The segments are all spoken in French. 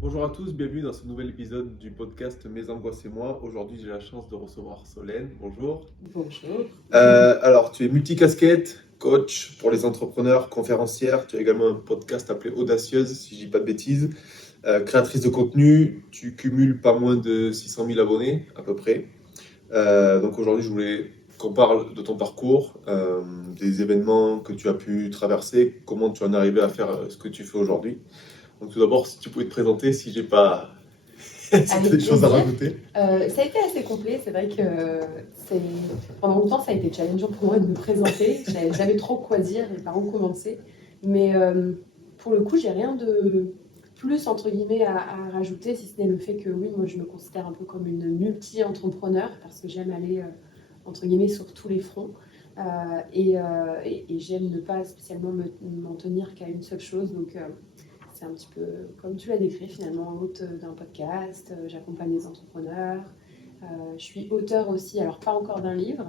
Bonjour à tous, bienvenue dans ce nouvel épisode du podcast Mes angoisses et moi. Aujourd'hui, j'ai la chance de recevoir Solène. Bonjour. Bonjour. Alors, tu es multicasquette, coach pour les entrepreneurs, conférencière. Tu as également un podcast appelé Audacieuse, si je dis pas de bêtises. Créatrice de contenu, tu cumules pas moins de 600 000 abonnés à peu près. Donc aujourd'hui, je voulais qu'on parle de ton parcours, des événements que tu as pu traverser, comment tu en es arrivé à faire ce que tu fais aujourd'hui. Donc tout d'abord, si tu pouvais te présenter, si j'ai pas si tu as Avec des choses à plaisir. rajouter. Ça a été assez complet. C'est vrai que pendant longtemps, ça a été challengeant pour moi de me présenter. Je n'avais jamais trop quoi dire et par où commencer. Mais pour le coup, j'ai rien de plus, entre guillemets, à rajouter, si ce n'est le fait que oui, moi, je me considère un peu comme une multi-entrepreneur parce que j'aime aller, entre guillemets, sur tous les fronts. Et j'aime ne pas spécialement m'en tenir qu'à une seule chose. Donc, c'est un petit peu comme tu l'as décrit finalement, hôte d'un podcast, j'accompagne les entrepreneurs, je suis auteur aussi, alors pas encore d'un livre,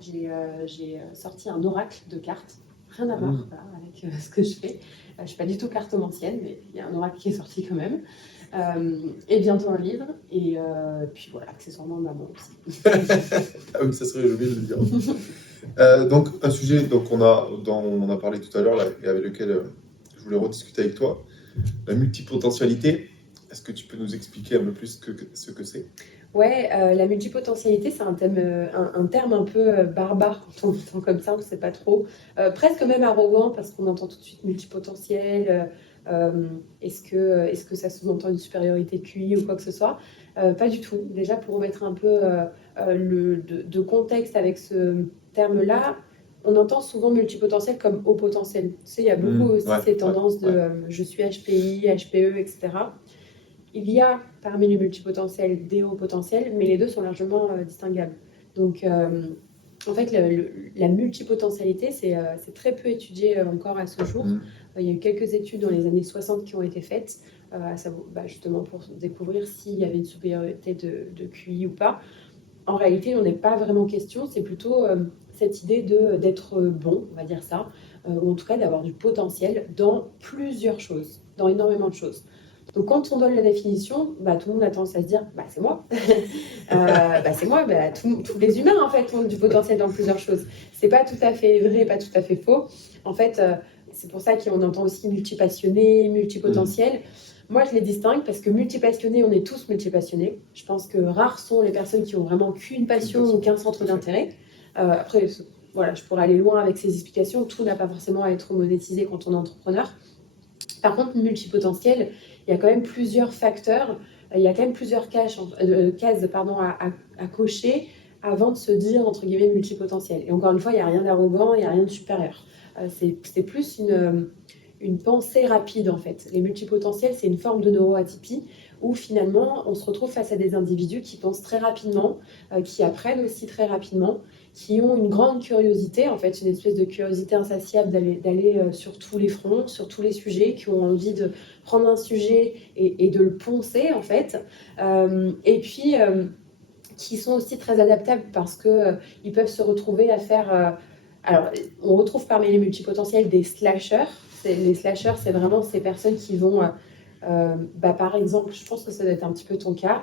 j'ai sorti un oracle de cartes, rien à voir voilà, avec ce que je fais. Je ne suis pas du tout cartomancienne, mais il y a un oracle qui est sorti quand même. Et bientôt un livre, et puis voilà, accessoirement maman aussi. Ah oui, ça serait, j'ai oublié de le dire. Donc un sujet dont on a parlé tout à l'heure là, et avec lequel je voulais rediscuter avec toi, la multipotentialité. Est-ce que tu peux nous expliquer un peu plus ce que c'est? Ouais, la multipotentialité, c'est un terme un peu barbare quand on l'entend comme ça, on ne sait pas trop. Presque même arrogant parce qu'on entend tout de suite multipotentiel. Est-ce que ça sous-entend une supériorité QI ou quoi que ce soit? Pas du tout. Déjà, pour remettre un peu de contexte avec ce terme-là, on entend souvent multipotentiel comme haut potentiel. Tu sais, il y a beaucoup aussi ces tendances de je suis HPI, HPE, etc. Il y a parmi les multipotentiels des hauts potentiels, mais les deux sont largement distinguables. Donc, en fait, la multipotentialité, c'est très peu étudié encore à ce jour. Il y a eu quelques études dans les années 60 qui ont été faites, justement pour découvrir s'il y avait une supériorité de QI ou pas. En réalité, on n'est pas vraiment question, c'est plutôt cette idée d'être bon, on va dire ça, ou en tout cas d'avoir du potentiel dans plusieurs choses, dans énormément de choses. Donc quand on donne la définition, tout le monde a tendance à se dire c'est moi. C'est moi, tous les humains en fait ont du potentiel dans plusieurs choses. C'est pas tout à fait vrai, pas tout à fait faux. En fait, c'est pour ça qu'on entend aussi multipassionné, multipotentiel. Moi, je les distingue parce que multipassionnés, on est tous multipassionnés. Je pense que rares sont les personnes qui ont vraiment qu'une passion ou qu'un centre d'intérêt. Après, voilà, je pourrais aller loin avec ces explications. Tout n'a pas forcément à être monétisé quand on est entrepreneur. Par contre, multipotentiel, il y a quand même plusieurs facteurs, il y a quand même plusieurs cases à cocher avant de se dire, entre guillemets, multipotentiel. Et encore une fois, il n'y a rien d'arrogant, il n'y a rien de supérieur. C'est plus une pensée rapide, en fait. Les multipotentiels, c'est une forme de neuroatypie où finalement, on se retrouve face à des individus qui pensent très rapidement, qui apprennent aussi très rapidement, qui ont une grande curiosité, en fait, une espèce de curiosité insatiable d'aller sur tous les fronts, sur tous les sujets, qui ont envie de prendre un sujet et de le poncer, en fait. Et puis, qui sont aussi très adaptables parce qu'ils peuvent se retrouver à faire... alors, on retrouve parmi les multipotentiels des slashers. Les slashers, c'est vraiment ces personnes qui vont... par exemple, je pense que ça doit être un petit peu ton cas,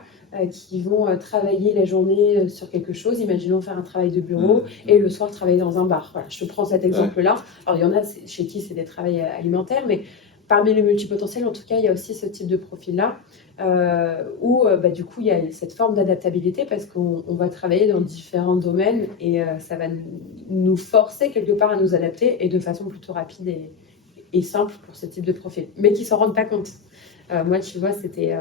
qui vont travailler la journée sur quelque chose, imaginons faire un travail de bureau, et le soir travailler dans un bar. Voilà, je te prends cet exemple-là. Alors, il y en a chez qui c'est des travails alimentaires, mais parmi les multipotentiels, en tout cas, il y a aussi ce type de profil-là, où du coup, il y a cette forme d'adaptabilité parce qu'on va travailler dans différents domaines et ça va nous forcer quelque part à nous adapter et de façon plutôt rapide et simple pour ce type de profil, mais qui ne s'en rendent pas compte. Moi, tu vois, c'était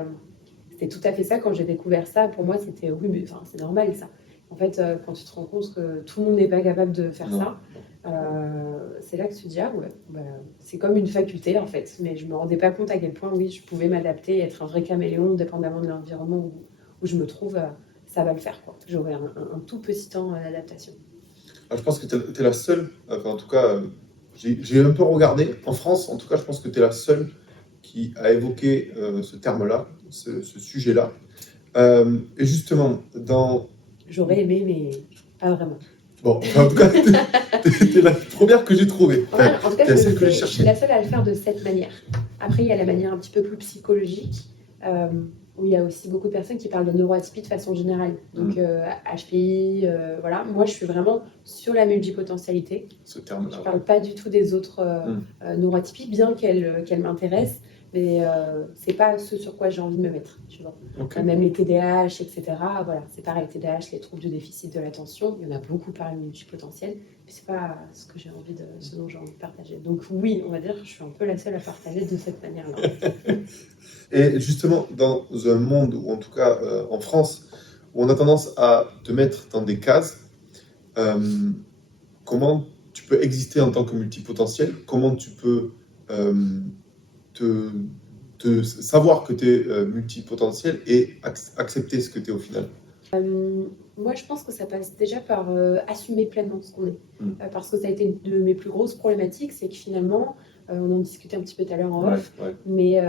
tout à fait ça. Quand j'ai découvert ça, pour moi, c'était oui, mais c'est normal ça. En fait, quand tu te rends compte que tout le monde n'est pas capable de faire ça, c'est là que tu te dis, c'est comme une faculté en fait. Mais je ne me rendais pas compte à quel point, oui, je pouvais m'adapter et être un vrai caméléon, dépendamment de l'environnement où je me trouve, ça va le faire, quoi. J'aurai un tout petit temps d'adaptation. Je pense que tu es la seule, enfin en tout cas, j'ai un peu regardé, en France en tout cas, je pense que tu es la seule qui a évoqué ce terme-là, ce sujet-là. Et justement, J'aurais aimé, mais pas vraiment. Bon, enfin, en tout cas, t'es la première que j'ai trouvée. Ouais, en tout cas, t'es celle que j'ai je cherchée. suis la seule à le faire de cette manière. Après, il y a la manière un petit peu plus psychologique, euh, où il y a aussi beaucoup de personnes qui parlent de neuroatypie de façon générale. Donc, HPI, voilà. Moi, je suis vraiment sur la multipotentialité. Ce terme-là. Je ne parle pas du tout des autres neuroatypies, bien qu'elles m'intéressent, mais c'est pas ce sur quoi j'ai envie de me mettre, tu vois. Okay. Même les TDAH, etc. Voilà, c'est pareil, TDAH, les troubles de déficit de l'attention, il y en a beaucoup parmi multipotentiel, mais c'est pas ce dont j'ai envie de partager. Donc oui, on va dire que je suis un peu la seule à partager de cette manière-là. Et justement, dans un monde, ou en tout cas en France, où on a tendance à te mettre dans des cases, comment tu peux exister en tant que multipotentiel? Comment tu peux te savoir que tu es multipotentiel et accepter ce que tu es au final? Moi, je pense que ça passe déjà par assumer pleinement ce qu'on est. Parce que ça a été une de mes plus grosses problématiques, c'est que finalement, on en discutait un petit peu tout à l'heure en off, mais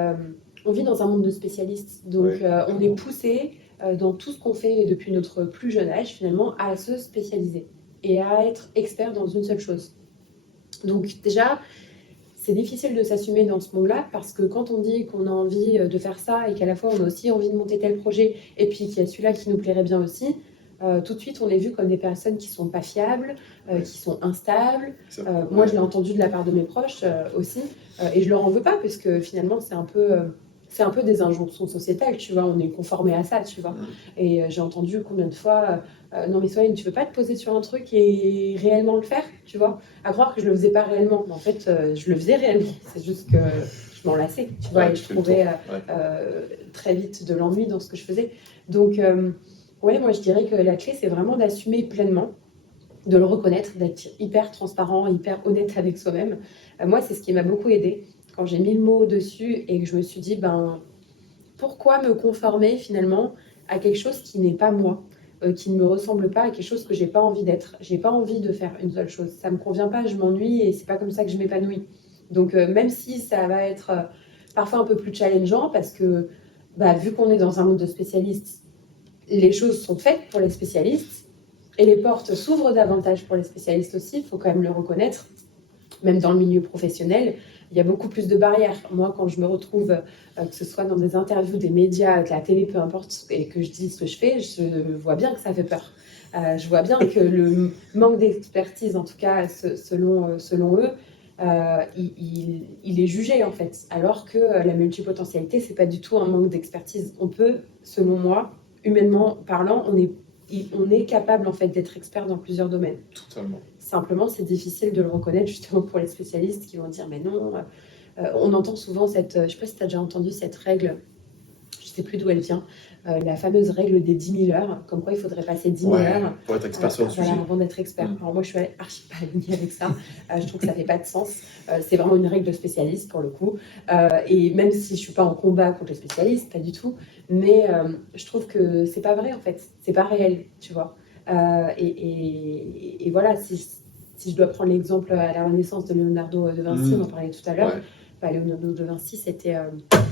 on vit dans un monde de spécialistes. Donc, on est poussé dans tout ce qu'on fait depuis notre plus jeune âge, finalement, à se spécialiser et à être expert dans une seule chose. Donc, déjà, c'est difficile de s'assumer dans ce monde-là parce que quand on dit qu'on a envie de faire ça et qu'à la fois on a aussi envie de monter tel projet et puis qu'il y a celui-là qui nous plairait bien aussi, tout de suite on est vu comme des personnes qui sont pas fiables, qui sont instables. Moi je l'ai entendu de la part de mes proches aussi et je leur en veux pas parce que finalement c'est un peu des injonctions sociétales, tu vois, on est conformé à ça, tu vois. Et j'ai entendu combien de fois, non mais Solène, tu veux pas te poser sur un truc et réellement le faire, tu vois, à croire que je le faisais pas réellement, mais en fait je le faisais réellement, c'est juste que je m'en lassais, tu vois, et je trouvais très vite de l'ennui dans ce que je faisais. Donc ouais, moi je dirais que la clé c'est vraiment d'assumer pleinement, de le reconnaître, d'être hyper transparent, hyper honnête avec soi-même. Moi c'est ce qui m'a beaucoup aidée quand j'ai mis le mot dessus et que je me suis dit, pourquoi me conformer finalement à quelque chose qui n'est pas moi, qui ne me ressemble pas, à quelque chose que j'ai pas envie d'être. J'ai pas envie de faire une seule chose. Ça me convient pas, je m'ennuie et c'est pas comme ça que je m'épanouis. Donc même si ça va être parfois un peu plus challengeant parce que vu qu'on est dans un monde de spécialistes, les choses sont faites pour les spécialistes et les portes s'ouvrent davantage pour les spécialistes aussi, il faut quand même le reconnaître. Même dans le milieu professionnel, il y a beaucoup plus de barrières. Moi, quand je me retrouve, que ce soit dans des interviews, des médias, de la télé, peu importe, et que je dis ce que je fais, je vois bien que ça fait peur. Je vois bien que le manque d'expertise, en tout cas selon eux, il est jugé en fait. Alors que la multipotentialité, c'est pas du tout un manque d'expertise. On peut, selon moi, humainement parlant, on est capable en fait d'être expert dans plusieurs domaines. Totalement. Simplement, c'est difficile de le reconnaître justement pour les spécialistes qui vont dire mais non. On entend souvent je ne sais pas si tu as déjà entendu cette règle, je ne sais plus d'où elle vient, la fameuse règle des 10 000 heures, comme quoi il faudrait passer 10 000 heures pour être expert sur le sujet. Avant d'être expert. Alors moi, je suis archi pas alignée avec ça. Je trouve que ça fait pas de sens. C'est vraiment une règle de spécialiste pour le coup. Et même si je suis pas en combat contre les spécialistes, pas du tout, mais je trouve que c'est pas vrai en fait. C'est pas réel, tu vois. Et voilà, si je dois prendre l'exemple à la Renaissance de Leonardo de Vinci, on en parlait tout à l'heure. Leonardo de Vinci, c'était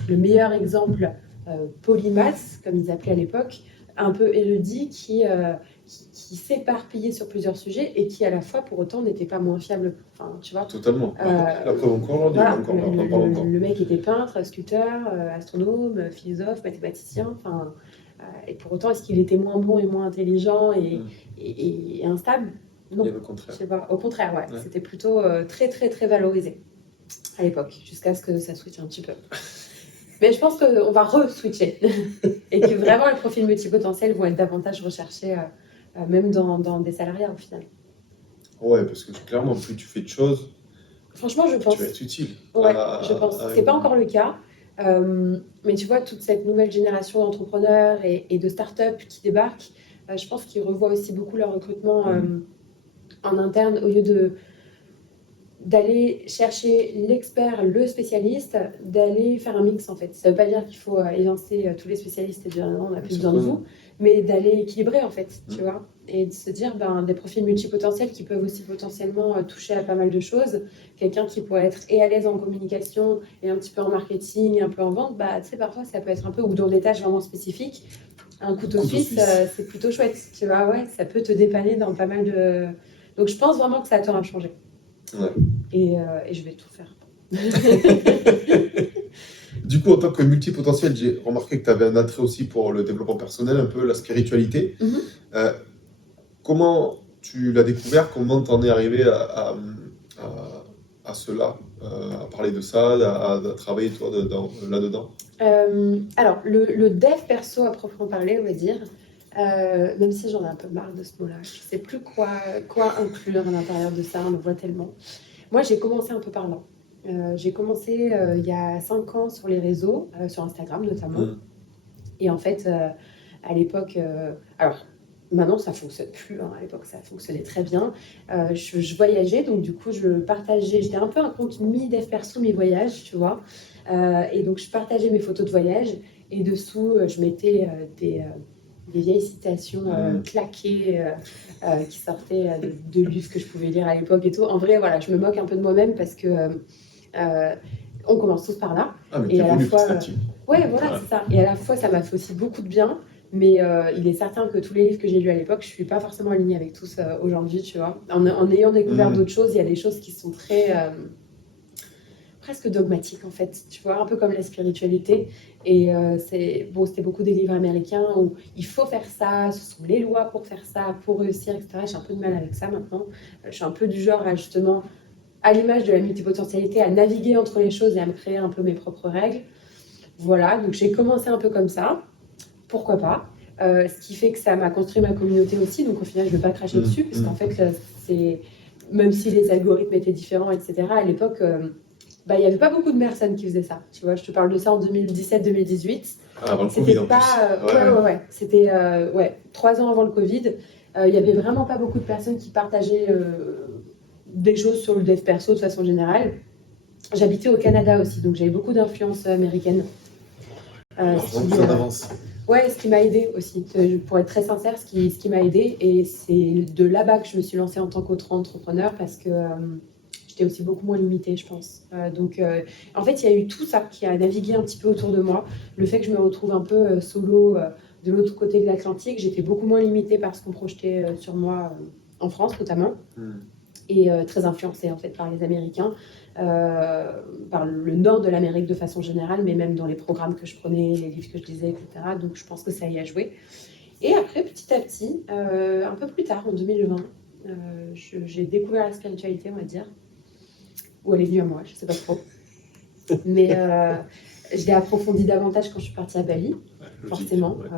le meilleur exemple polymath, comme ils appelaient à l'époque, un peu érudit, qui s'éparpillait sur plusieurs sujets et qui, à la fois, pour autant, n'était pas moins fiable. Enfin, tu vois. Totalement. La preuve encore aujourd'hui. Le mec était peintre, sculpteur, astronome, philosophe, mathématicien. Et pour autant, est-ce qu'il était moins bon et moins intelligent et instable? Non. Bien au contraire. Je sais pas. Au contraire, ouais. C'était plutôt très, très, très valorisé à l'époque, jusqu'à ce que ça switche un petit peu. Mais je pense qu'on va re-switcher et que vraiment les profils multipotentiels vont être davantage recherchés, même dans des salariats au final. Ouais, parce que clairement, plus tu fais de choses, franchement, je pense. Tu vas être utile. Ouais, je pense. C'est pas encore le cas. Mais tu vois, toute cette nouvelle génération d'entrepreneurs et de start-up qui débarquent, je pense qu'ils revoient aussi beaucoup leur recrutement en interne au lieu d'aller chercher l'expert, le spécialiste, d'aller faire un mix en fait. Ça ne veut pas dire qu'il faut évincer tous les spécialistes et dire non, on n'a plus besoin de vous, mais d'aller équilibrer en fait, tu vois, et de se dire des profils multipotentiels qui peuvent aussi potentiellement toucher à pas mal de choses. Quelqu'un qui pourrait être et à l'aise en communication et un petit peu en marketing, un peu en vente, tu sais, parfois ça peut être un peu, ou dans des tâches vraiment spécifiques. Un couteau suisse, c'est plutôt chouette, tu vois, ouais, ça peut te dépanner dans pas mal Donc je pense vraiment que ça t'aura changé. Ouais. Et je vais tout faire. Du coup, en tant que multipotentiel, j'ai remarqué que tu avais un attrait aussi pour le développement personnel, un peu la spiritualité. Mhm. Comment tu l'as découvert? Comment t'en es arrivé à cela, à parler de ça, à travailler toi là-dedans? Alors, le dev perso à proprement parler, on va dire, même si j'en ai un peu marre de ce mot-là, je ne sais plus quoi inclure à l'intérieur de ça, on le voit tellement. Moi, j'ai commencé un peu par là. J'ai commencé il y a 5 ans sur les réseaux, sur Instagram notamment. Et en fait, à l'époque, alors maintenant ça fonctionne plus, hein, à l'époque ça fonctionnait très bien. Je voyageais, donc du coup je partageais, j'étais un peu un compte mi-dev perso, mi-voyage, tu vois. Et donc je partageais mes photos de voyage et dessous je mettais des vieilles citations claquées qui sortaient de livres que je pouvais lire à l'époque et tout. En vrai, voilà, je me moque un peu de moi-même parce que on commence tous par là. Ah, mais Et à la t'évolues fois, petit à petit. ouais, voilà, c'est ça. Et à la fois, ça m'a fait aussi beaucoup de bien. Mais il est certain que tous les livres que j'ai lus à l'époque, je ne suis pas forcément alignée avec tous aujourd'hui, tu vois. En ayant découvert d'autres choses, il y a des choses qui sont très presque dogmatiques, en fait, tu vois, un peu comme la spiritualité. Et c'était beaucoup des livres américains où il faut faire ça, ce sont les lois pour faire ça, pour réussir, etc. J'ai un peu de mal avec ça maintenant. Je suis un peu du genre à justement, à l'image de la multipotentialité, à naviguer entre les choses et à me créer un peu mes propres règles. Voilà, donc j'ai commencé un peu comme ça. Pourquoi pas. Ce qui fait que ça m'a construit ma communauté aussi, donc au final je ne vais pas cracher dessus, parce qu'en fait, même si les algorithmes étaient différents, etc., à l'époque, il n'y avait pas beaucoup de personnes qui faisaient ça. Tu vois, je te parle de ça en 2017-2018. Avant le C'était Covid en pas, plus. ouais. C'était 3 ans avant le Covid. Il n'y avait vraiment pas beaucoup de personnes qui partageaient des choses sur le dev perso de façon générale. J'habitais au Canada aussi, donc j'avais beaucoup d'influence américaine. Plus en avance. Ouais, ce qui m'a aidé aussi, pour être très sincère, ce qui m'a aidé, et c'est de là-bas que je me suis lancée en tant qu'auto-entrepreneur parce que j'étais aussi beaucoup moins limitée, je pense. Donc, en fait, il y a eu tout ça qui a navigué un petit peu autour de moi. Le fait que je me retrouve un peu solo de l'autre côté de l'Atlantique, j'étais beaucoup moins limitée par ce qu'on projetait sur moi en France notamment, et très influencée en fait par les Américains. Par le nord de l'Amérique de façon générale, mais même dans les programmes que je prenais, les livres que je lisais, etc. Donc je pense que ça y a joué. Et après, petit à petit, un peu plus tard, en 2020, j'ai découvert la spiritualité, on va dire. Ou elle est venue à moi, je ne sais pas trop. Mais je l'ai approfondie davantage quand je suis partie à Bali, forcément. Ouais.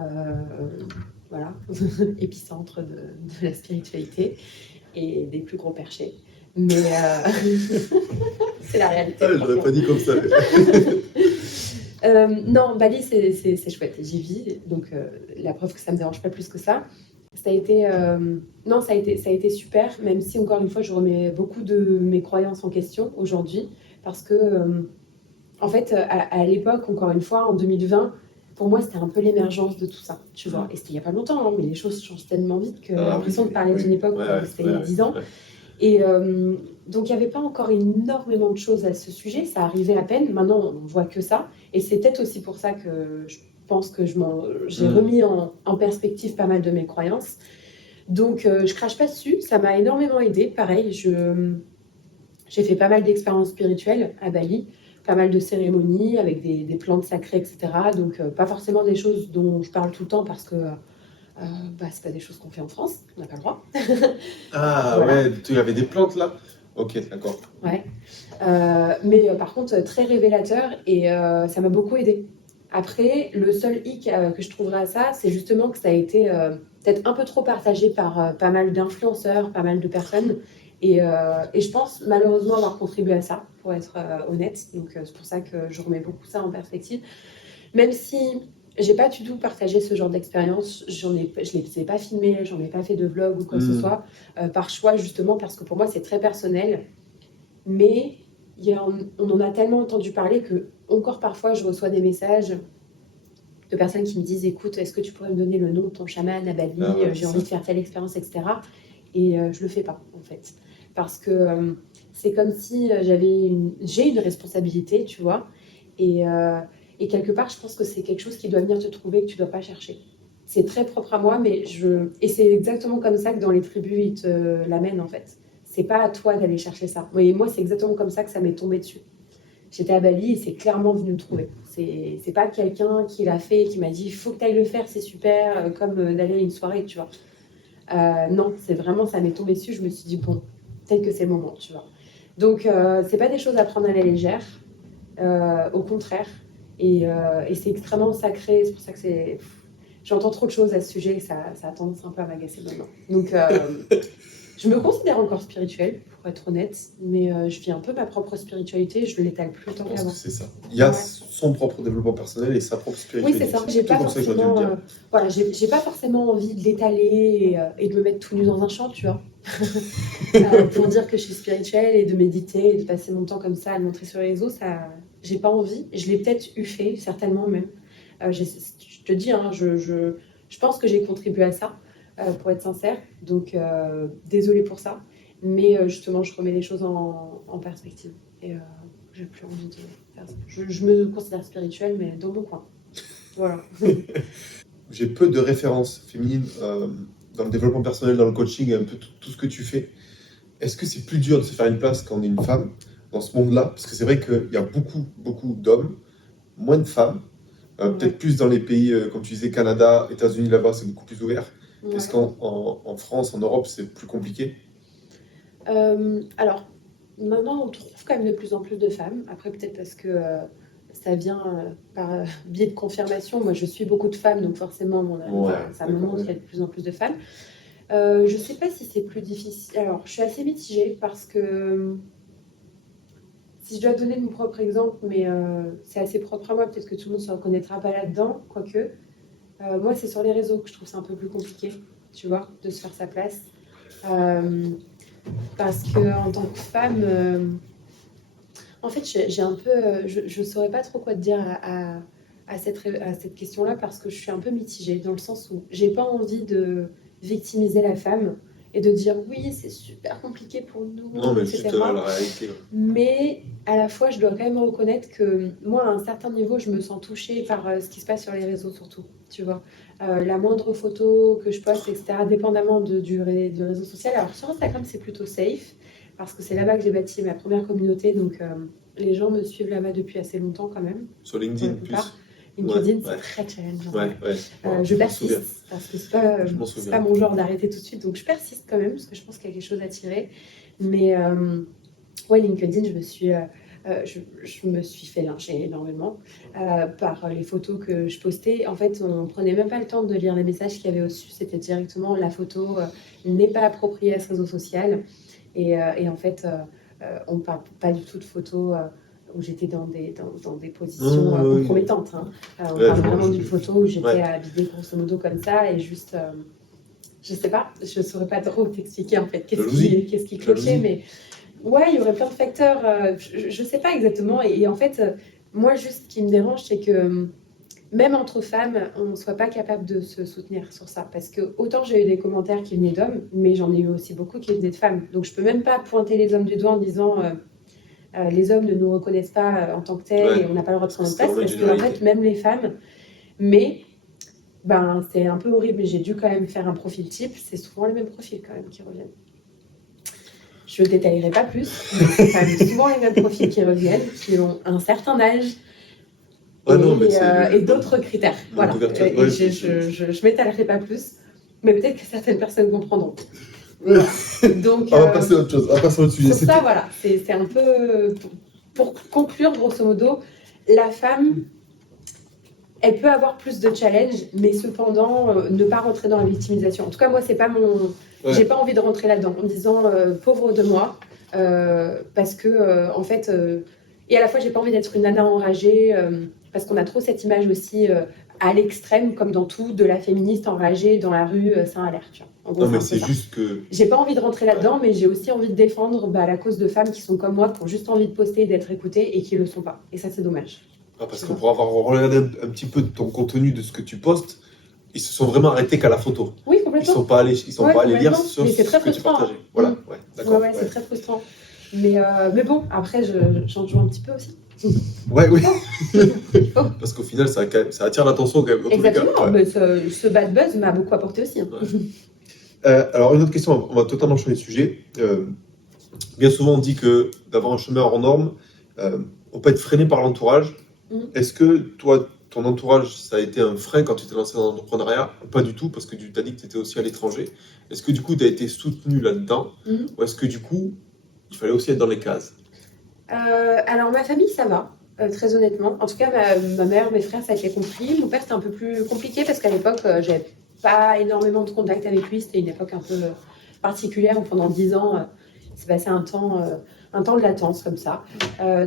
Voilà, épicentre de la spiritualité et des plus gros perchés. Mais c'est la réalité. Ah, je l'aurais pas dit comme ça. Non, Bali, c'est chouette. J'y vis, donc la preuve que ça me dérange pas plus que ça. Ça a été, non, ça a été super, même si encore une fois, je remets beaucoup de mes croyances en question aujourd'hui, parce que, en fait, à l'époque, encore une fois, en 2020, pour moi, c'était un peu l'émergence de tout ça, tu vois. Et c'était il y a pas longtemps, hein, mais les choses changent tellement vite que j'ai l'impression de parler d'une époque où c'était il y a 10 ans. Et donc, il n'y avait pas encore énormément de choses à ce sujet, ça arrivait à peine. Maintenant, on ne voit que ça. Et c'est peut-être aussi pour ça que je pense que j'ai remis en perspective pas mal de mes croyances. Donc, je ne crache pas dessus, ça m'a énormément aidée. Pareil, j'ai fait pas mal d'expériences spirituelles à Bali, pas mal de cérémonies avec des plantes sacrées, etc. Donc, pas forcément des choses dont je parle tout le temps parce que c'est pas des choses qu'on fait en France, on n'a pas le droit. Ah voilà. Ouais, tu avais des plantes là? Ok, d'accord. Ouais. Mais par contre, très révélateur et ça m'a beaucoup aidé. Après, le seul hic que je trouverais à ça, c'est justement que ça a été peut-être un peu trop partagé par pas mal d'influenceurs, pas mal de personnes. Et je pense malheureusement avoir contribué à ça, pour être honnête. Donc c'est pour ça que je remets beaucoup ça en perspective. Même si j'ai pas du tout partagé ce genre d'expérience, je ne les ai pas filmées, j'en ai pas fait de vlog ou quoi que ce soit, par choix justement, parce que pour moi c'est très personnel. Mais on en a tellement entendu parler que encore parfois je reçois des messages de personnes qui me disent écoute, est-ce que tu pourrais me donner le nom de ton chaman à Bali, j'ai envie de faire telle expérience, etc. Et je le fais pas en fait. Parce que c'est comme si j'ai une responsabilité, tu vois. Et quelque part, je pense que c'est quelque chose qui doit venir te trouver, que tu dois pas chercher. c'est très propre à moi, et c'est exactement comme ça que dans les tribus, ils te l'amènent en fait. C'est pas à toi d'aller chercher ça. Et moi, c'est exactement comme ça que ça m'est tombé dessus. J'étais à Bali et c'est clairement venu me trouver. C'est pas quelqu'un qui l'a fait, qui m'a dit il faut que tu ailles le faire, c'est super, comme d'aller à une soirée, tu vois. Non, c'est vraiment, ça m'est tombé dessus. Je me suis dit, bon, peut-être que c'est le moment, tu vois. Donc, c'est pas des choses à prendre à la légère, au contraire. Et c'est extrêmement sacré. C'est pour ça que j'entends trop de choses à ce sujet et ça a tendance un peu à m'agacer maintenant. Donc, je me considère encore spirituelle, pour être honnête, mais je vis un peu ma propre spiritualité et je ne l'étale plus autant Je pense qu'avant. que c'est ça. Il y a Ouais. son propre développement personnel et sa propre Oui, spiritualité. c'est ça. C'est J'ai plutôt pas comme ça que j'aurais dû forcément, le dire. voilà, j'ai pas forcément envie de l'étaler et de me mettre tout nu dans un champ, tu vois. Pour dire que je suis spirituelle et de méditer et de passer mon temps comme ça à le montrer sur les réseaux, ça, j'ai pas envie. Je l'ai peut-être eu fait, certainement même. Je te dis, hein, je pense que j'ai contribué à ça, pour être sincère. Donc, désolée pour ça. Mais justement, je remets les choses en perspective. Et j'ai plus envie de faire ça. Je me considère spirituelle, mais dans mon coin. Voilà. J'ai peu de références féminines dans le développement personnel, dans le coaching et un peu tout ce que tu fais. Est-ce que c'est plus dur de se faire une place quand on est une femme dans ce monde-là? Parce que c'est vrai qu'il y a beaucoup d'hommes, moins de femmes. Peut-être plus dans les pays, comme tu disais, Canada, États-Unis, là-bas, c'est beaucoup plus ouvert. Ouais. Est-ce qu'en France, en Europe, c'est plus compliqué? Alors, maintenant, on trouve quand même de plus en plus de femmes. Après, peut-être parce que ça vient par biais de confirmation. Moi, je suis beaucoup de femmes, donc forcément, ça me montre qu'il y a de plus en plus de femmes. Je ne sais pas si c'est plus difficile. Alors, je suis assez mitigée parce que si je dois donner mon propre exemple, mais c'est assez propre à moi, peut-être que tout le monde ne se reconnaîtra pas là-dedans, quoique. Moi, c'est sur les réseaux que je trouve ça un peu plus compliqué, tu vois, de se faire sa place. Parce qu'en tant que femme, en fait, j'ai un peu, je ne saurais pas trop quoi te dire à cette question-là parce que je suis un peu mitigée dans le sens où j'ai pas envie de victimiser la femme et de dire oui, c'est super compliqué pour nous, Non, mais etc. juste la réalité. Mais à la fois, je dois quand même reconnaître que moi, à un certain niveau, je me sens touchée par ce qui se passe sur les réseaux surtout, tu vois. La moindre photo que je poste, etc., dépendamment du réseau social. Alors sur Instagram, c'est plutôt safe, parce que c'est là-bas que j'ai bâti ma première communauté, donc les gens me suivent là-bas depuis assez longtemps quand même. Sur LinkedIn, plus. LinkedIn, c'est très challengeant. Ouais. Je persiste, parce que c'est pas mon genre d'arrêter tout de suite, donc je persiste quand même, parce que je pense qu'il y a quelque chose à tirer. Mais ouais, LinkedIn, je me suis fait lyncher énormément par les photos que je postais. En fait, on prenait même pas le temps de lire les messages qu'il y avait au-dessus. C'était directement la photo n'est pas appropriée à ce réseau social. Et en fait, on ne parle pas du tout de photos où j'étais dans des positions compromettantes. Hein. On parle vraiment d'une photo où j'étais habillée grosso modo comme ça et juste... je sais pas, je saurais pas trop t'expliquer en fait qu'est-ce qui clochait, mais ouais, il y aurait plein de facteurs. Je sais pas exactement. Et en fait, moi, juste ce qui me dérange, c'est que même entre femmes, on ne soit pas capable de se soutenir sur ça. Parce que autant j'ai eu des commentaires qui venaient d'hommes, mais j'en ai eu aussi beaucoup qui venaient de femmes. Donc je peux même pas pointer les hommes du doigt en disant les hommes ne nous reconnaissent pas en tant que tels et on n'a pas le droit de prendre notre place. Parce que en fait, même les femmes, mais c'est un peu horrible. J'ai dû quand même faire un profil type. C'est souvent les mêmes profils quand même qui reviennent. Je ne détaillerai pas plus, mais c'est quand même souvent les mêmes profils qui reviennent, qui ont un certain âge et d'autres critères. Voilà. Et je ne m'étalerai pas plus, mais peut-être que certaines personnes comprendront. Voilà. Donc, on va passer à autre chose, on va passer à autre sujet. Sur ça, voilà, c'est un peu... Pour conclure, grosso modo, la femme, elle peut avoir plus de challenges, mais cependant, ne pas rentrer dans la victimisation. En tout cas, moi, c'est pas mon... J'ai pas envie de rentrer là-dedans en me disant pauvre de moi, parce que en fait, et à la fois j'ai pas envie d'être une nana enragée, parce qu'on a trop cette image aussi à l'extrême, comme dans tout, de la féministe enragée dans la rue, sans alerte. Tu vois. En gros, non, mais c'est juste que. J'ai pas envie de rentrer là-dedans, mais j'ai aussi envie de défendre la cause de femmes qui sont comme moi, qui ont juste envie de poster et d'être écoutées et qui le sont pas. Et ça, c'est dommage. Parce que pour avoir regardé un petit peu de ton contenu, de ce que tu postes, ils se sont vraiment arrêtés qu'à la photo. Oui, complètement. Ils sont pas allés lire sur ce que tu partageais. Voilà, d'accord. Ouais, c'est très frustrant. Mais bon, après, j'en joue un petit peu aussi. Ouais, oui. Il faut. Parce qu'au final, ça attire l'attention quand même, dans tous les cas. Exactement, Ouais. mais ce bad buzz m'a beaucoup apporté aussi. Hein. Ouais. Alors, une autre question, on va totalement changer de sujet. Bien souvent, on dit que d'avoir un chemin hors norme, on peut être freiné par l'entourage. Mhm. Est-ce que toi, ton entourage, ça a été un frein quand tu t'es lancé dans l'entrepreneuriat? Pas du tout, parce que tu as dit que tu étais aussi à l'étranger. Est-ce que du coup, tu as été soutenu là-dedans? Ou est-ce que du coup, il fallait aussi être dans les cases? Alors, ma famille, ça va, très honnêtement. En tout cas, ma mère, mes frères, ça a été compris. Mon père, c'était un peu plus compliqué parce qu'à l'époque, j'avais pas énormément de contact avec lui. C'était une époque un peu particulière où pendant 10 ans, il s'est passé un temps de latence comme ça.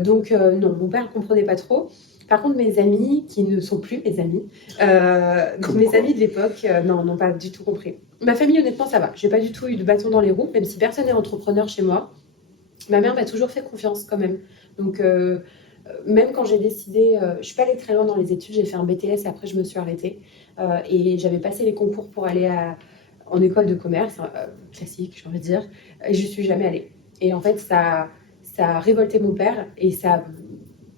Donc, non, mon père ne comprenait pas trop. Par contre, mes amis, qui ne sont plus mes amis, amis de l'époque, non, n'ont pas du tout compris. Ma famille, honnêtement, ça va. J'ai pas du tout eu de bâton dans les roues, même si personne n'est entrepreneur chez moi. Ma mère m'a toujours fait confiance quand même. Donc, même quand j'ai décidé, je ne suis pas allée très loin dans les études, j'ai fait un BTS et après je me suis arrêtée. Et j'avais passé les concours pour aller en école de commerce, classique, j'ai envie de dire, et je ne suis jamais allée. Et en fait, ça a révolté mon père et ça n'a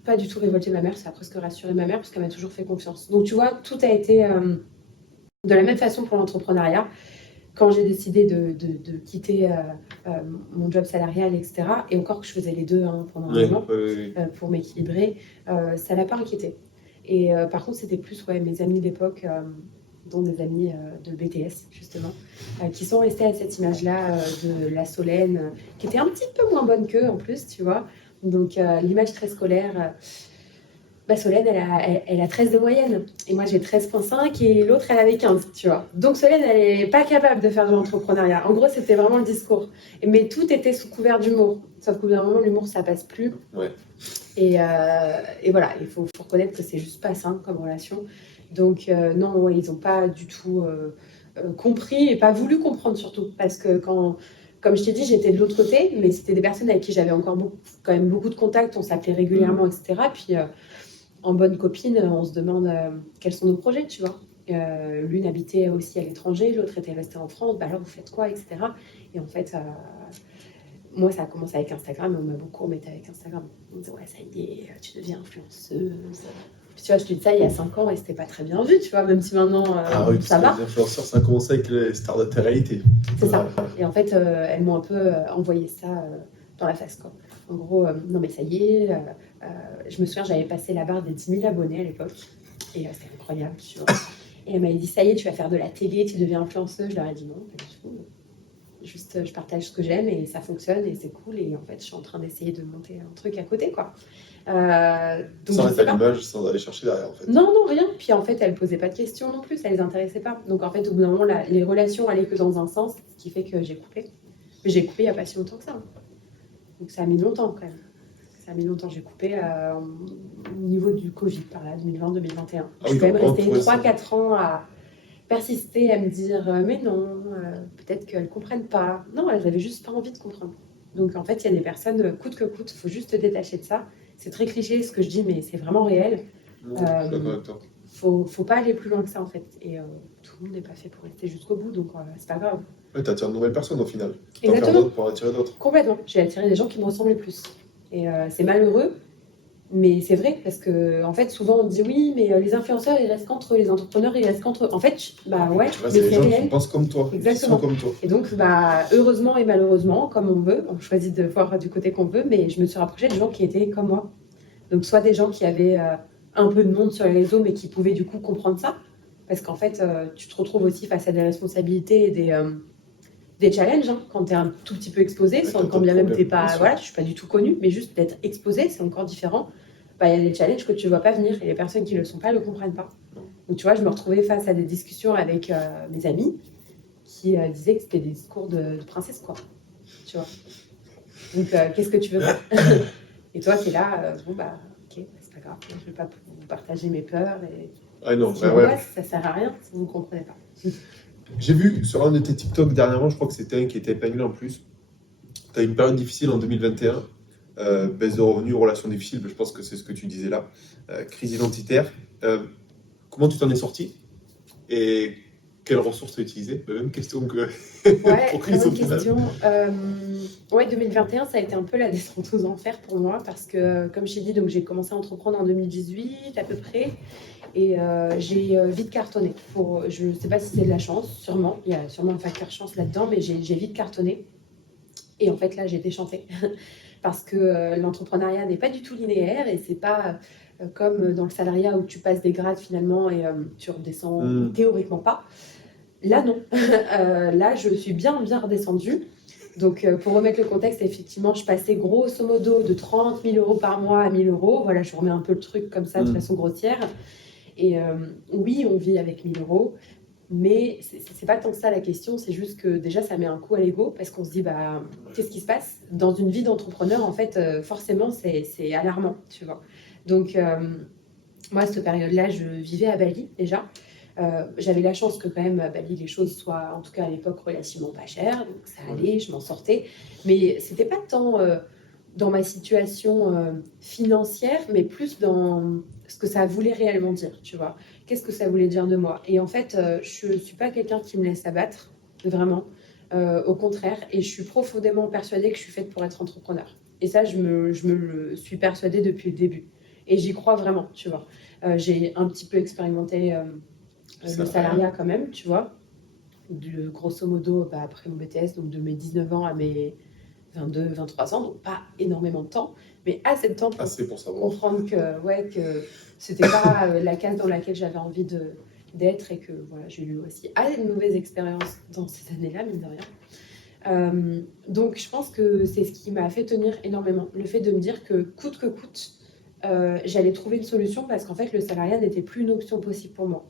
pas du tout révolté ma mère, ça a presque rassuré ma mère parce qu'elle m'a toujours fait confiance. Donc, tu vois, tout a été de la même façon pour l'entrepreneuriat. Quand j'ai décidé de quitter mon job salarial, etc., et encore que je faisais les deux pendant un moment pour m'équilibrer, ça l'a pas inquiété. Et par contre, c'était plus mes amis d'époque, dont des amis de BTS, justement, qui sont restés à cette image-là de la Solène, qui était un petit peu moins bonne qu'eux en plus, tu vois. Donc, l'image très scolaire. Solène, elle a 13 de moyenne. Et moi, j'ai 13,5 et l'autre, elle avait 15, tu vois. Donc, Solène, elle n'est pas capable de faire de l'entrepreneuriat. En gros, c'était vraiment le discours. Mais tout était sous couvert d'humour. Sauf qu'au bout d'un moment, l'humour, ça passe plus. Ouais. Et voilà, il faut reconnaître que c'est juste pas sain comme relation. Donc, non, ils n'ont pas du tout compris et pas voulu comprendre surtout. Parce que comme je t'ai dit, j'étais de l'autre côté, mais c'était des personnes avec qui j'avais encore quand même beaucoup de contacts. On s'appelait régulièrement, etc. Puis, en bonne copine, on se demande quels sont nos projets, tu vois. L'une habitait aussi à l'étranger, l'autre était restée en France. Alors, vous faites quoi, etc. Et en fait, moi, ça a commencé avec Instagram. On m'a beaucoup remetté avec Instagram. On me disait, ouais, ça y est, tu deviens influenceuse. Puis, tu vois, je te dis ça il y a 5 ans et c'était pas très bien vu, tu vois, même si maintenant, ça va. Les influenceurs, ça a commencé avec les stars de télé-réalité. C'est ça. Et en fait, elles m'ont un peu envoyé ça dans la face, quoi. En gros, non, mais ça y est. Je me souviens, j'avais passé la barre des 10 000 abonnés à l'époque. Et c'était incroyable, tu vois. Et elle m'avait dit, ça y est, tu vas faire de la télé, tu deviens influenceuse. Je leur ai dit non, pas du tout. Juste, je partage ce que j'aime et ça fonctionne et c'est cool. Et en fait, je suis en train d'essayer de monter un truc à côté, quoi. Donc, sans rester à l'image, sans aller chercher derrière, en fait. Non, rien. Puis en fait, elle posait pas de questions non plus, ça les intéressait pas. Donc en fait, au bout d'un moment, les relations allaient que dans un sens, ce qui fait que j'ai coupé. Mais j'ai coupé il n'y a pas si longtemps que ça. Donc ça a mis longtemps quand même. Ça a mis longtemps, j'ai coupé au niveau du Covid, par là, 2020-2021. Je suis quand même restée 3-4 ans à persister, à me dire mais non, peut-être qu'elles ne comprennent pas. Non, elles n'avaient juste pas envie de comprendre. Donc en fait, il y a des personnes, coûte que coûte, il faut juste te détacher de ça. C'est très cliché ce que je dis, mais c'est vraiment réel. Faut pas aller plus loin que ça en fait. Et tout le monde n'est pas fait pour rester jusqu'au bout, donc c'est pas grave. Ouais, t'attires de nouvelles personnes au final. Exactement. Pour attirer d'autres. Complètement. J'ai attiré des gens qui me ressemblaient plus. Et c'est malheureux, mais c'est vrai, parce que en fait, souvent on dit oui, mais les influenceurs, ils restent qu'entre eux, les entrepreneurs, ils restent qu'entre eux. En fait, bah ouais, tu vois, mais c'est les gens réel. qui pensent comme toi, exactement. qui sont comme toi. Et donc, heureusement et malheureusement, comme on veut, on choisit de voir du côté qu'on veut, mais je me suis rapprochée de gens qui étaient comme moi. Donc, soit des gens qui avaient un peu de monde sur les réseaux, mais qui pouvaient du coup comprendre ça, parce qu'en fait, tu te retrouves aussi face à des responsabilités et des challenges, hein, quand tu es un tout petit peu exposé, quand bien même t'es pas, voilà, je suis pas du tout connue, mais juste d'être exposé, c'est encore différent. Il y a des challenges que tu ne vois pas venir et les personnes qui ne le sont pas ne le comprennent pas. Donc tu vois, je me retrouvais face à des discussions avec mes amis qui disaient que c'était des discours de princesse, quoi. Tu vois. Donc qu'est-ce que tu veux faire? Et toi, tu es là, ok, c'est pas grave, je ne vais pas vous partager mes peurs. Et non, ça sert à rien si vous ne comprenez pas. J'ai vu sur un de tes TikTok dernièrement, je crois que c'était un qui était épinglé en plus. Tu as une période difficile en 2021, baisse de revenus, relations difficiles, je pense que c'est ce que tu disais là, crise identitaire. Comment tu t'en es sorti? Et Quelles ressources tu as utilisées? La même question que Ouais, pour très Chris au bonne final. question. Ouais, 2021, ça a été un peu la descente aux enfers pour moi parce que, comme je t'ai dit, donc j'ai commencé à entreprendre en 2018 à peu près et j'ai vite cartonné. Je ne sais pas si c'est de la chance, sûrement. Il y a sûrement un facteur chance là-dedans, mais j'ai vite cartonné. Et en fait, là, j'ai déchanté parce que l'entrepreneuriat n'est pas du tout linéaire et c'est pas comme dans le salariat où tu passes des grades finalement et tu redescends théoriquement pas. Là, non. Là, je suis bien redescendue. Donc, pour remettre le contexte, effectivement, je passais grosso modo de 30 000 euros par mois à 1 000 euros. Voilà, je remets un peu le truc comme ça de façon grossière. Et oui, on vit avec 1 000 euros. Mais c'est pas tant que ça la question, c'est juste que déjà ça met un coup à l'ego parce qu'on se dit bah qu'est-ce qui se passe dans une vie d'entrepreneur en fait forcément c'est alarmant tu vois. Donc moi à cette période-là je vivais à Bali déjà. J'avais la chance que quand même à Bali les choses soient en tout cas à l'époque relativement pas chères donc ça allait, je m'en sortais. Mais c'était pas tant dans ma situation financière mais plus dans ce que ça voulait réellement dire tu vois. Qu'est-ce que ça voulait dire de moi? Et en fait, je ne suis pas quelqu'un qui me laisse abattre, vraiment. Au contraire, et je suis profondément persuadée que je suis faite pour être entrepreneur. Et ça, je me le suis persuadée depuis le début. Et j'y crois vraiment, tu vois. J'ai un petit peu expérimenté le salariat quand même, tu vois. Grosso modo, bah, après mon BTS, donc de mes 19 ans à mes 22, 23 ans, donc pas énormément de temps, mais assez de temps pour comprendre que, ouais, que c'était pas la case dans laquelle j'avais envie d'être et que voilà, j'ai eu aussi une mauvaise expérience dans ces années-là, mine de rien. Donc je pense que c'est ce qui m'a fait tenir énormément, le fait de me dire que coûte, j'allais trouver une solution parce qu'en fait le salariat n'était plus une option possible pour moi.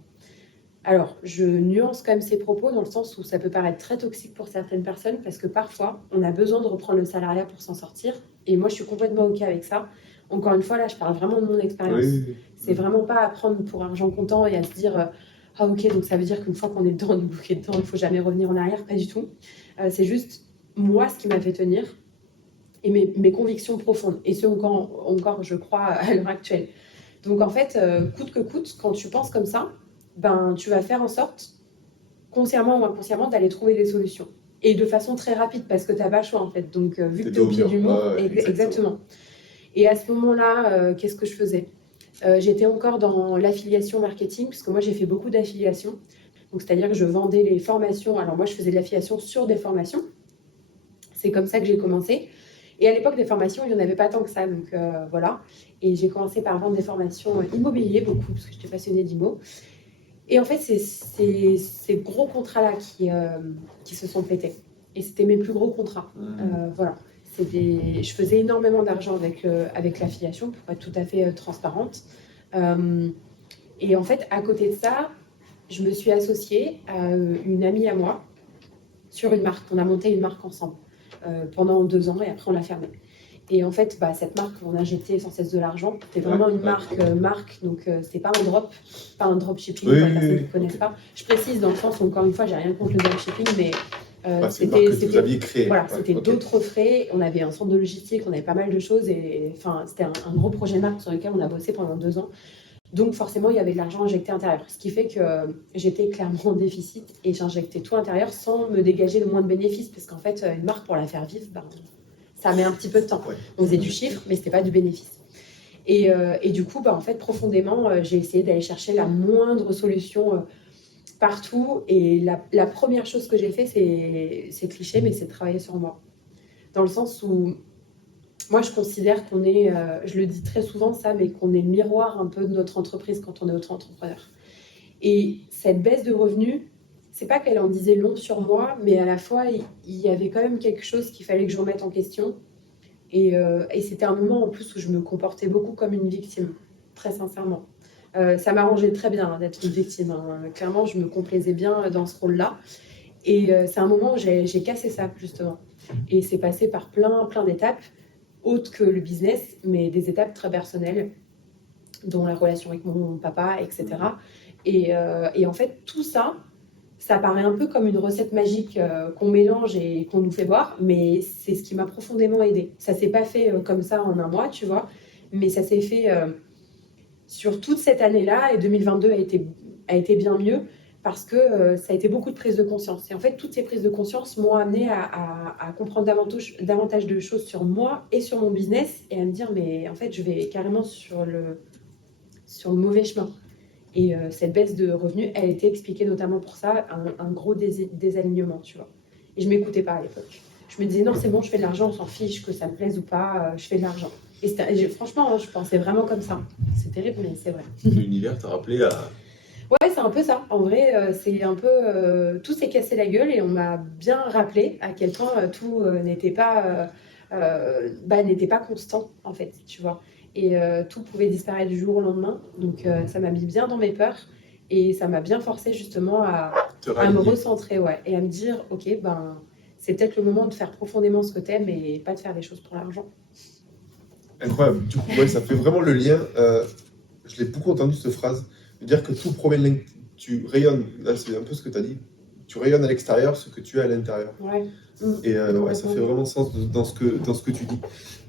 Alors, je nuance quand même ces propos dans le sens où ça peut paraître très toxique pour certaines personnes parce que parfois, on a besoin de reprendre le salariat pour s'en sortir. Et moi, je suis complètement OK avec ça. Encore une fois, là, je parle vraiment de mon expérience. Oui. C'est vraiment pas à prendre pour argent comptant et à se dire ah OK, donc ça veut dire qu'une fois qu'on est dedans, on est bloqué dedans, il ne faut jamais revenir en arrière. Pas du tout. C'est juste moi ce qui m'a fait tenir et mes convictions profondes. Et ce encore, je crois, à l'heure actuelle. Donc en fait, coûte que coûte, quand tu penses comme ça, ben, tu vas faire en sorte, consciemment ou inconsciemment, d'aller trouver des solutions. Et de façon très rapide, parce que tu n'as pas le choix, en fait. Donc, vu que tu es au pied du mur, exactement. Et à ce moment-là, qu'est-ce que je faisais? J'étais encore dans l'affiliation marketing, puisque moi, j'ai fait beaucoup d'affiliation. Donc, c'est-à-dire que je vendais les formations. Alors, moi, je faisais de l'affiliation sur des formations. C'est comme ça que j'ai commencé. Et à l'époque, des formations, il n'y en avait pas tant que ça. Donc, voilà. Et j'ai commencé par vendre des formations immobilières, beaucoup, parce que j'étais passionnée d'immo. Et en fait, c'est ces gros contrats-là qui se sont pétés. Et c'était mes plus gros contrats. Voilà. Je faisais énormément d'argent avec l'affiliation, pour être tout à fait transparente. Et en fait, à côté de ça, je me suis associée à une amie à moi sur une marque. On a monté une marque ensemble pendant 2 ans et après on l'a fermée. Et en fait, bah, cette marque, on injectait sans cesse de l'argent. C'était vraiment une marque, donc c'est pas un dropshipping pour les personnes qui ne connaissent pas. Je précise dans le sens où, encore une fois, j'ai rien contre le dropshipping, mais c'était d'autres frais. On avait un centre de logistique, on avait pas mal de choses. Et c'était un gros projet marque sur lequel on a bossé pendant 2 ans. Donc forcément, il y avait de l'argent injecté à l'intérieur. Ce qui fait que j'étais clairement en déficit et j'injectais tout à l'intérieur sans me dégager le moins de bénéfices. Parce qu'en fait, une marque, pour la faire vivre, ça met un petit peu de temps. On faisait du chiffre, mais ce n'était pas du bénéfice. Et du coup, en fait, profondément, j'ai essayé d'aller chercher la moindre solution partout. Et la première chose que j'ai fait, c'est cliché, mais c'est de travailler sur moi. Dans le sens où, moi, je considère qu'on est, je le dis très souvent ça, mais qu'on est le miroir un peu de notre entreprise quand on est auto-entrepreneur. Et cette baisse de revenus, c'est pas qu'elle en disait long sur moi, mais à la fois, il y avait quand même quelque chose qu'il fallait que je remette en question. Et c'était un moment en plus où je me comportais beaucoup comme une victime, très sincèrement. Ça m'arrangeait très bien d'être une victime. Clairement, je me complaisais bien dans ce rôle-là. Et c'est un moment où j'ai cassé ça, justement. Et c'est passé par plein d'étapes, autres que le business, mais des étapes très personnelles, dont la relation avec mon papa, etc. Et en fait, tout ça, ça paraît un peu comme une recette magique qu'on mélange et qu'on nous fait boire, mais c'est ce qui m'a profondément aidée. Ça s'est pas fait comme ça en un mois, tu vois, mais ça s'est fait sur toute cette année-là, et 2022 a été bien mieux, parce que ça a été beaucoup de prises de conscience. Et en fait, toutes ces prises de conscience m'ont amené à comprendre davantage de choses sur moi et sur mon business et à me dire, mais en fait, je vais carrément sur le mauvais chemin. Et cette baisse de revenus, elle a été expliquée notamment pour ça, un gros désalignement, tu vois. Et je ne m'écoutais pas à l'époque. Je me disais, non, c'est bon, je fais de l'argent, on s'en fiche, que ça me plaise ou pas, je fais de l'argent. Franchement, je pensais vraiment comme ça. C'est terrible, mais c'est vrai. L'univers t'a rappelé à... Ouais, c'est un peu ça. En vrai, c'est un peu... tout s'est cassé la gueule et on m'a bien rappelé à quel point tout n'était pas constant, en fait, tu vois. Et tout pouvait disparaître du jour au lendemain. Donc, ça m'a mis bien dans mes peurs et ça m'a bien forcé justement à me recentrer, ouais, et à me dire, ok, ben, c'est peut-être le moment de faire profondément ce que t'aimes et pas de faire des choses pour l'argent. Incroyable. Du coup, ouais, ça fait vraiment le lien. Je l'ai beaucoup entendu, cette phrase, de dire que tout provient de tu rayonnes. Là, c'est un peu ce que tu as dit. Tu rayonnes à l'extérieur ce que tu as à l'intérieur. Ouais. Et ouais, ça fait vraiment sens dans ce que tu dis.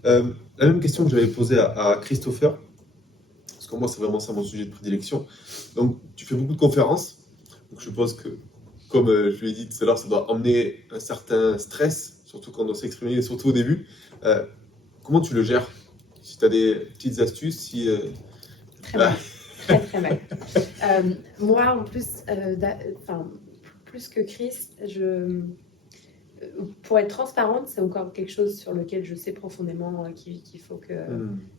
La même question que j'avais posée à Christopher, parce que moi, c'est vraiment ça mon sujet de prédilection. Donc, tu fais beaucoup de conférences. Donc, je suppose que, comme je lui ai dit tout à l'heure, ça doit emmener un certain stress, surtout quand on doit s'exprimer, surtout au début. Comment tu le gères? Si tu as des petites astuces, si... Très mal. Très, très mal. Moi, en plus, plus que Chris, pour être transparente, c'est encore quelque chose sur lequel je sais profondément qu'il faut que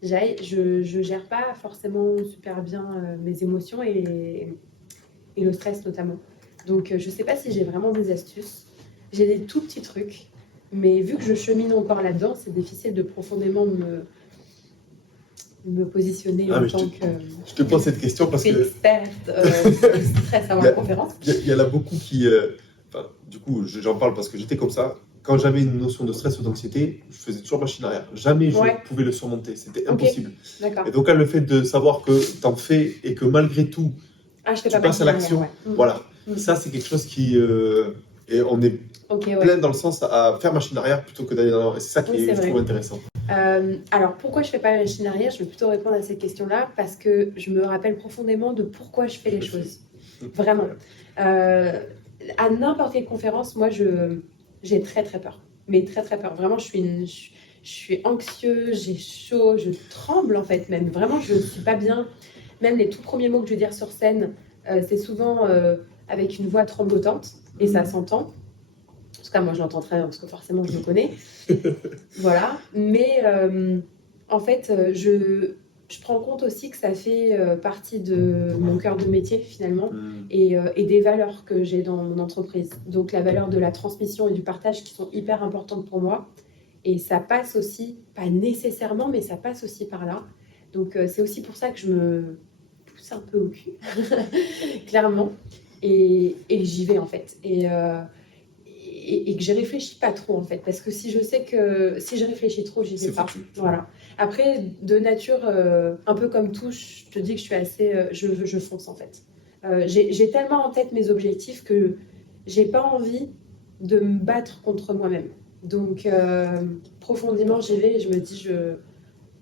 j'aille. Je gère pas forcément super bien mes émotions et le stress notamment. Donc, je sais pas si j'ai vraiment des astuces. J'ai des tout petits trucs, mais vu que je chemine encore là-dedans, c'est difficile de profondément me positionner en tant que... Je te pose cette question parce que... experte du stress avant la conférence. Il y en a beaucoup qui... du coup, j'en parle parce que j'étais comme ça. Quand j'avais une notion de stress ou d'anxiété, je faisais toujours machine arrière. Jamais je pouvais le surmonter. C'était impossible. D'accord. Et donc, là, le fait de savoir que tu en fais et que malgré tout, tu passes à l'action, voilà. Ça, c'est quelque chose qui... et on est plein dans le sens à faire machine arrière plutôt que d'aller dans l'avant. Et c'est ça qui est, je trouve, intéressant. Alors, pourquoi je ne fais pas la machine arrière? Je vais plutôt répondre à cette question-là parce que je me rappelle profondément de pourquoi je fais les choses. Vraiment. À n'importe quelle conférence, moi, j'ai très, très peur. Mais très, très peur. Vraiment, je suis anxieuse, j'ai chaud, je tremble en fait même. Vraiment, je ne suis pas bien. Même les tout premiers mots que je vais dire sur scène, c'est souvent avec une voix tremblotante et ça s'entend. En tout cas, moi, je l'entends très bien parce que forcément, je le connais. Voilà. Mais en fait, je prends compte aussi que ça fait partie de mon cœur de métier, finalement, et des valeurs que j'ai dans mon entreprise. Donc, la valeur de la transmission et du partage qui sont hyper importantes pour moi. Et ça passe aussi, pas nécessairement, mais ça passe aussi par là. Donc, c'est aussi pour ça que je me pousse un peu au cul, clairement. Et j'y vais, en fait. Et que je réfléchis pas trop en fait, parce que si je sais que si je réfléchis trop, j'y vais pas. Voilà. Après, de nature, un peu comme tout, je te dis que je suis assez, je fonce en fait. J'ai tellement en tête mes objectifs que j'ai pas envie de me battre contre moi-même. Donc, profondément, j'y vais et je me dis,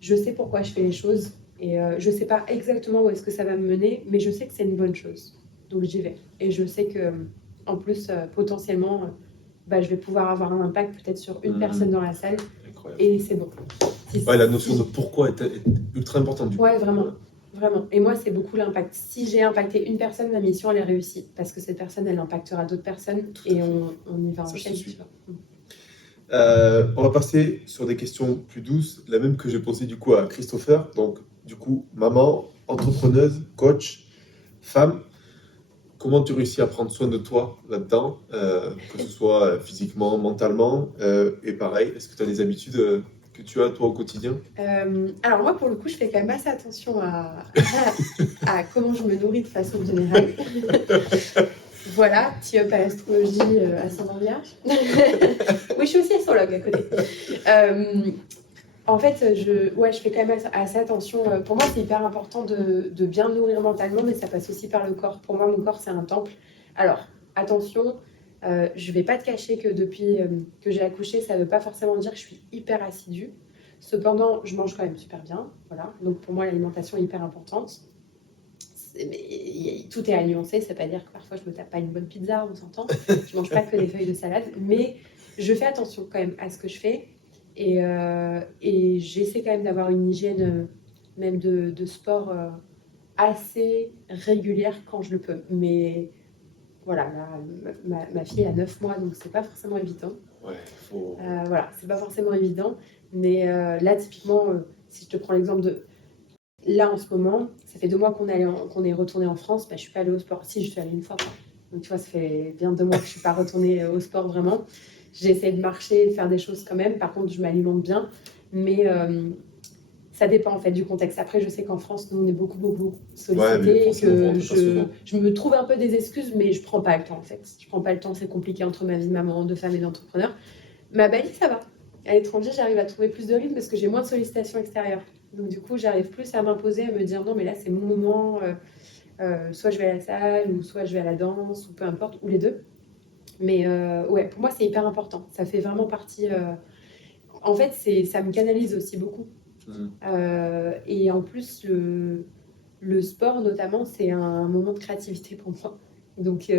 je sais pourquoi je fais les choses et je sais pas exactement où est-ce que ça va me mener, mais je sais que c'est une bonne chose. Donc, j'y vais. Et je sais que, en plus, potentiellement, je vais pouvoir avoir un impact peut-être sur une personne dans la salle. Incroyable. Et c'est bon. Ouais, la notion de pourquoi est ultra importante. Ouais, vraiment. Vraiment. Et moi, c'est beaucoup l'impact. Si j'ai impacté une personne, ma mission, elle est réussie. Parce que cette personne, elle impactera d'autres personnes. Et on y va en chaîne. On va passer sur des questions plus douces. La même que j'ai posée du coup à Christopher. Donc, du coup, maman, entrepreneuse, coach, femme. Comment tu réussis à prendre soin de toi là-dedans, que ce soit physiquement, mentalement, et pareil, est-ce que tu as des habitudes que tu as toi au quotidien? Alors moi, pour le coup, je fais quand même assez attention à comment je me nourris de façon générale. Voilà, petit up à l'astrologie ascendant Vierge. Oui, je suis aussi astrologue à côté. En fait, je fais quand même assez attention. Pour moi, c'est hyper important de bien nourrir mentalement, mais ça passe aussi par le corps. Pour moi, mon corps, c'est un temple. Alors, attention, je ne vais pas te cacher que depuis que j'ai accouché, ça ne veut pas forcément dire que je suis hyper assidue. Cependant, je mange quand même super bien. Voilà. Donc, pour moi, l'alimentation est hyper importante. Mais tout est à nuancer, ça ne veut pas dire que parfois je me tape pas une bonne pizza, on s'entend. Je mange pas que des feuilles de salade, mais je fais attention quand même à ce que je fais et j'essaie quand même d'avoir une hygiène même de sport assez régulière quand je le peux. Mais voilà, là, ma fille a 9 mois, donc c'est pas forcément évident. Ouais, faut... Voilà, c'est pas forcément évident, mais là typiquement, si je te prends l'exemple de là en ce moment, ça fait 2 mois qu'on est retourné en France, bah, je suis pas allée au sport. Si, je suis allée une fois, quoi. Donc tu vois, ça fait bien 2 mois que je suis pas retournée au sport vraiment. J'essaie de marcher, de faire des choses quand même. Par contre, je m'alimente bien, mais ça dépend en fait du contexte. Après, je sais qu'en France, nous on est beaucoup sollicités, et que je me trouve un peu des excuses, mais je prends pas le temps en fait. Je prends pas le temps, c'est compliqué entre ma vie de maman, de femme et d'entrepreneur. Ma Bali, ça va. À l'étranger, j'arrive à trouver plus de rythme parce que j'ai moins de sollicitations extérieures. Donc du coup, j'arrive plus à m'imposer, à me dire non, mais là c'est mon moment. Soit je vais à la salle, ou soit je vais à la danse, ou peu importe, ou les deux. Mais ouais, pour moi, c'est hyper important. Ça fait vraiment partie. En fait, ça me canalise aussi beaucoup. Et en plus, le sport, notamment, c'est un moment de créativité pour moi. Donc,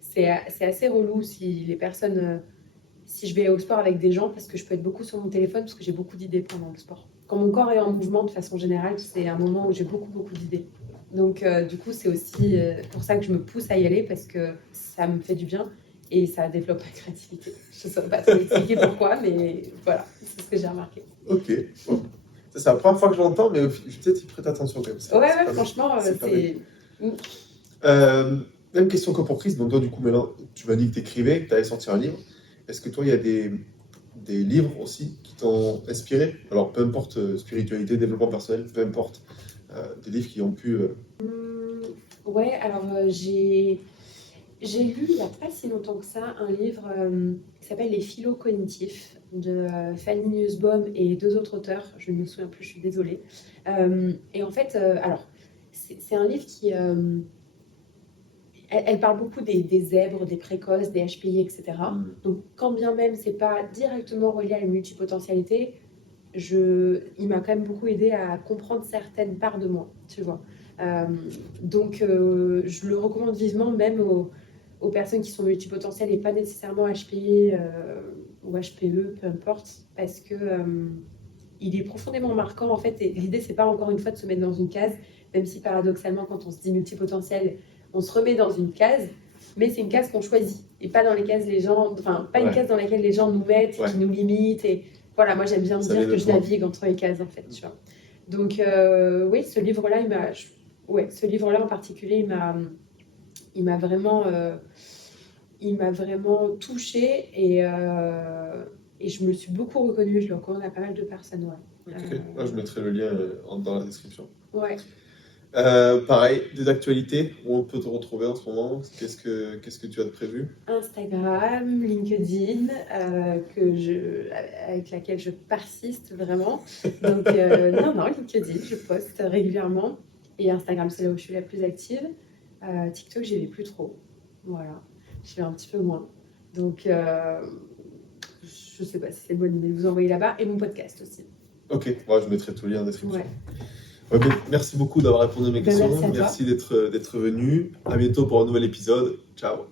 c'est assez relou si les personnes. Si je vais au sport avec des gens, parce que je peux être beaucoup sur mon téléphone, parce que j'ai beaucoup d'idées pendant le sport. Quand mon corps est en mouvement, de façon générale, c'est un moment où j'ai beaucoup d'idées. Donc, du coup, c'est aussi pour ça que je me pousse à y aller, parce que ça me fait du bien et ça développe ma créativité. Je ne saurais pas trop expliquer pourquoi, mais voilà, c'est ce que j'ai remarqué. Ok. Bon. Ça, c'est la première fois que je l'entends, mais je vais peut-être y prêter attention quand même. Ouais, franchement, c'est... Même question que pour Chris. Donc, toi, du coup, maintenant, tu m'as dit que tu écrivais, que tu allais sortir un livre. Est-ce que toi, il y a des livres aussi qui t'ont inspiré? Alors, peu importe spiritualité, développement personnel, peu importe, des livres qui ont pu... Ouais, alors j'ai lu il n'y a pas si longtemps que ça un livre qui s'appelle Les Philo cognitifs de Fanny Nussbaum et 2 autres auteurs, je ne me souviens plus, je suis désolée. Et en fait, alors, c'est un livre qui... Elle parle beaucoup des zèbres, des précoces, des HPI, etc. Donc, quand bien même c'est pas directement relié à la multipotentialité, il m'a quand même beaucoup aidé à comprendre certaines parts de moi, tu vois. Donc, je le recommande vivement, même aux personnes qui sont multipotentielles et pas nécessairement HPI ou HPE, peu importe, parce que il est profondément marquant en fait. Et l'idée, c'est pas encore une fois de se mettre dans une case, même si paradoxalement, quand on se dit multipotentiel, on se remet dans une case, mais c'est une case qu'on choisit et pas dans les cases une case dans laquelle les gens nous mettent, qui nous limitent. Et voilà, moi j'aime bien me dire que je navigue entre les cases en fait, tu vois. Donc oui, ce livre-là, ce livre-là en particulier, il m'a vraiment touchée et je me suis beaucoup reconnue. Je le recommande à pas mal de personnes. Ouais. Ok, moi je mettrai le lien dans la description. Ouais. Pareil, des actualités où on peut te retrouver en ce moment. Qu'est-ce que tu as de prévu? Instagram, LinkedIn, avec laquelle je persiste vraiment. Donc non, LinkedIn, je poste régulièrement. Et Instagram, c'est là où je suis la plus active. TikTok, j'y vais plus trop. Voilà, je vais un petit peu moins. Donc je sais pas si c'est une bonne idée de vous envoyer là-bas. Et mon podcast aussi. Ok, moi je mettrai tout le lien en description. Ouais. Okay, merci beaucoup d'avoir répondu à mes questions. Merci d'être venu. À bientôt pour un nouvel épisode. Ciao.